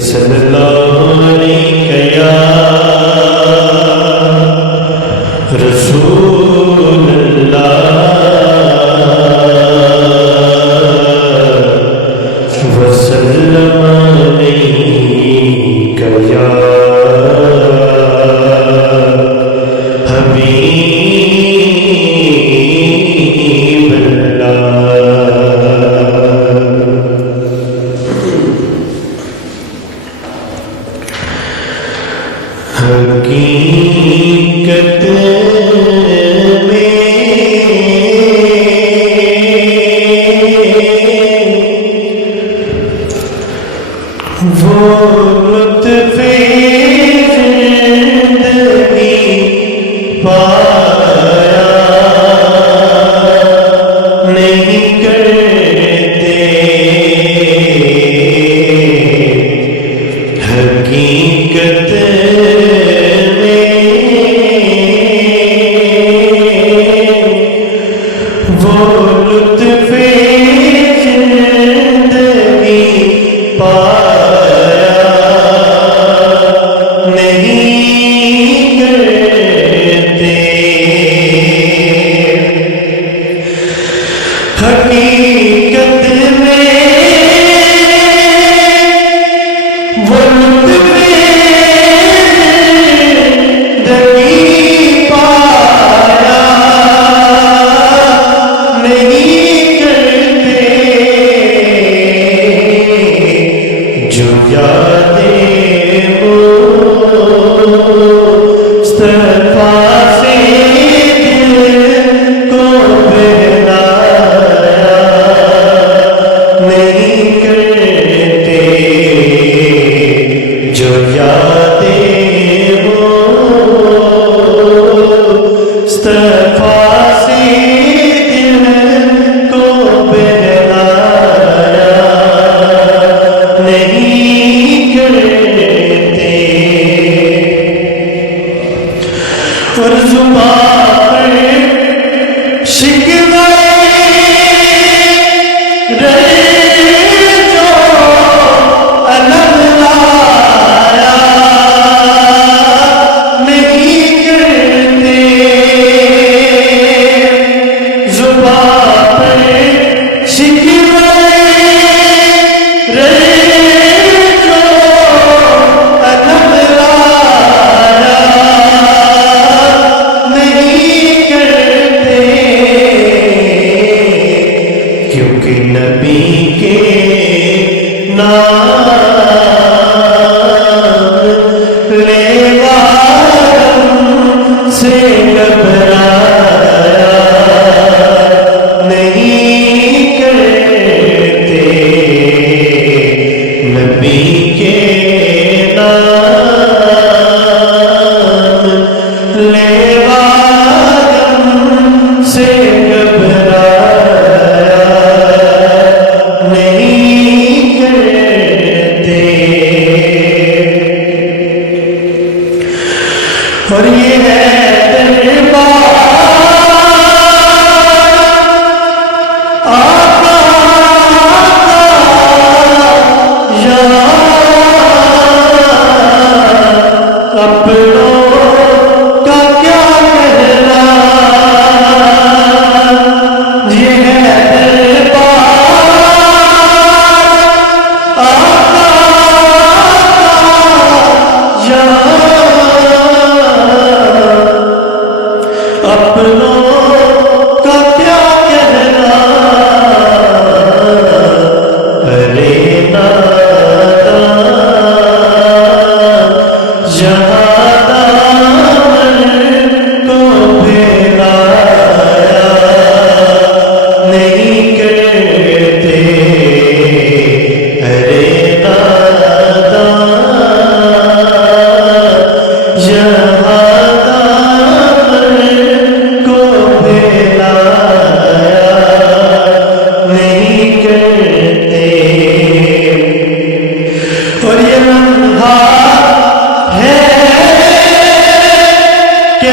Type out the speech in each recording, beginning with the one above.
صلی اللہ علیہ یا رسول اللہ وسلم علیہ یا حبیب حقیقت میں وہ لطف زندگی پایا نہیں کرتے حقیقت حقیقت میں وہ لطف زندگی پایا نہیں کرتے جو یادیں مصطفیٰ سے دل کو اور زبان پر شکوے رہے جو علم لایا نہیں کرتے زبان پر شکوے رہے نبی کے نام لیوا سے گھبرایا نہیں کرتے نبی کے نام لیوا سے اور یہ ہے دربار آقا یہاں اپنوں کا کیا کہنا یہ ہے دربار آقا یہاں اپنوں کا کیا کہنا ارے نادان یہاں دامن کو پھیلایا نہیں کرتے ارے نادان یہاں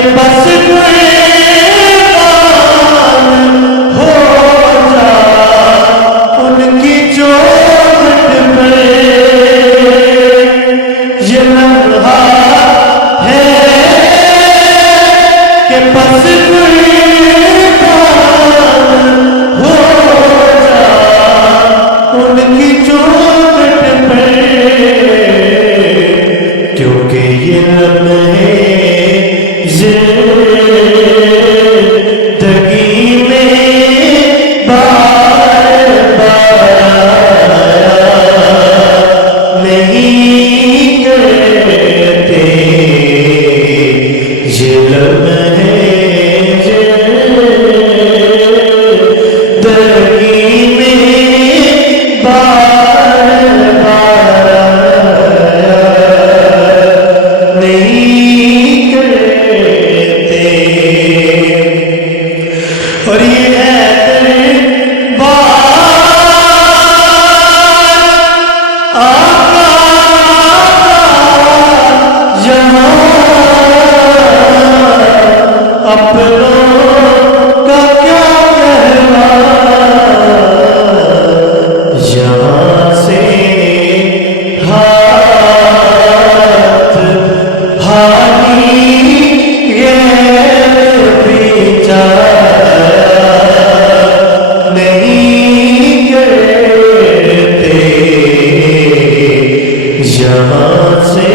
بس قربان ہو جا ان کی چوٹ پہ جہاں سے